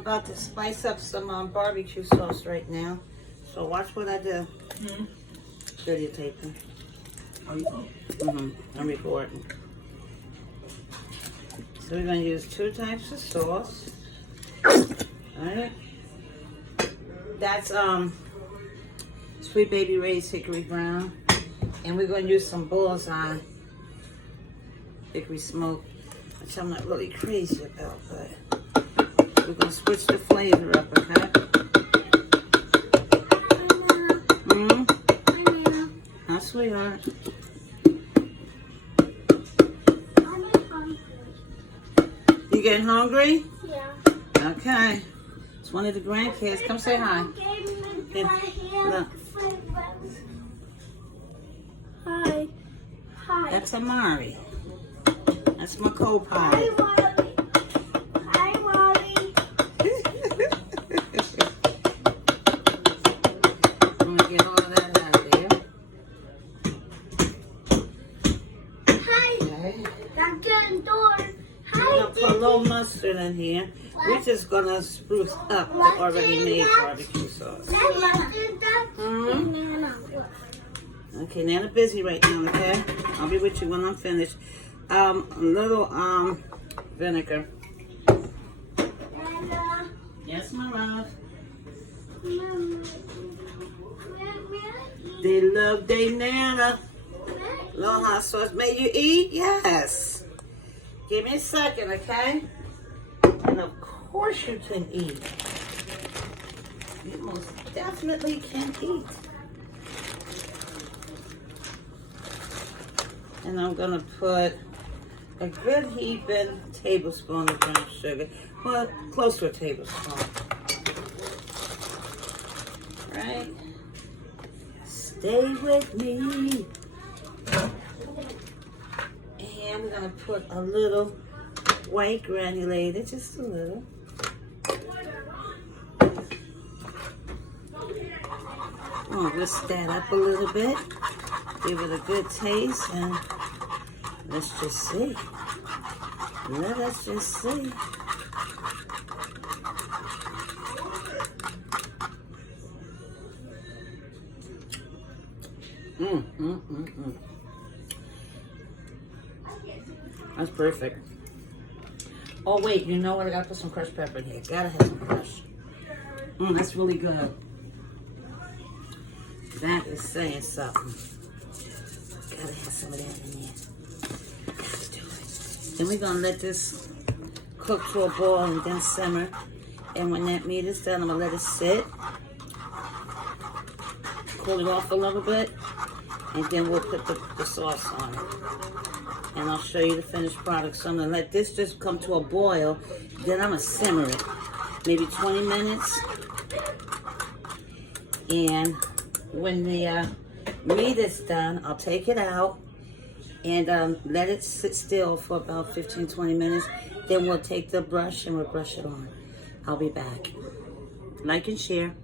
about to spice up some barbecue sauce right now. So watch what I do. Videotaping. I'm recording. So we're going to use 2 types of sauce. Alright. That's Sweet Baby Ray's Hickory Brown. And we're going to use some Bullseye Hickory Smoke, which I'm not really crazy about, but we're going to switch the flavor up, okay? Hi, sweetheart. You getting hungry? Yeah. Okay. It's one of the grandkids. Come say hi. Look. Hi. Hi. That's Amari. That's my co-pilot. Hi, Wally. Hi, Wally. I'm gonna get all of that out of there. Hi. Okay. Dr. Door. I'm Hi, gonna put a little mustard in here. We're just gonna spruce up the already made barbecue sauce. Okay, Nana busy right now, okay? I'll be with you when I'm finished. A little vinegar. Yes, my love. They love they Nana. Little hot sauce. May you eat? Yes. Give me a second, okay? And of course you can eat. You most definitely can eat. And I'm gonna put a good heaping tablespoon of brown sugar. Well, close to a tablespoon. Right? Stay with me. And we're gonna put a little white granulated, just a little. Oh, whisk that up a little bit. Give it a good taste, and let's just see. Let us just see. That's perfect. Oh wait, you know what? I gotta put some crushed pepper in here. Gotta have some crushed. That's really good. That is saying something. Gotta have some of that in there. Gotta do it. Then we're gonna let this cook to a boil and then simmer. And when that meat is done, I'm gonna let it sit. Cool it off a little bit. And then we'll put the sauce on it. And I'll show you the finished product. So I'm gonna let this just come to a boil. Then I'm gonna simmer it. Maybe 20 minutes. And when the meat is done, I'll take it out and let it sit still for about 15-20 minutes. Then we'll take the brush and we'll brush it on. I'll be back. Like and share.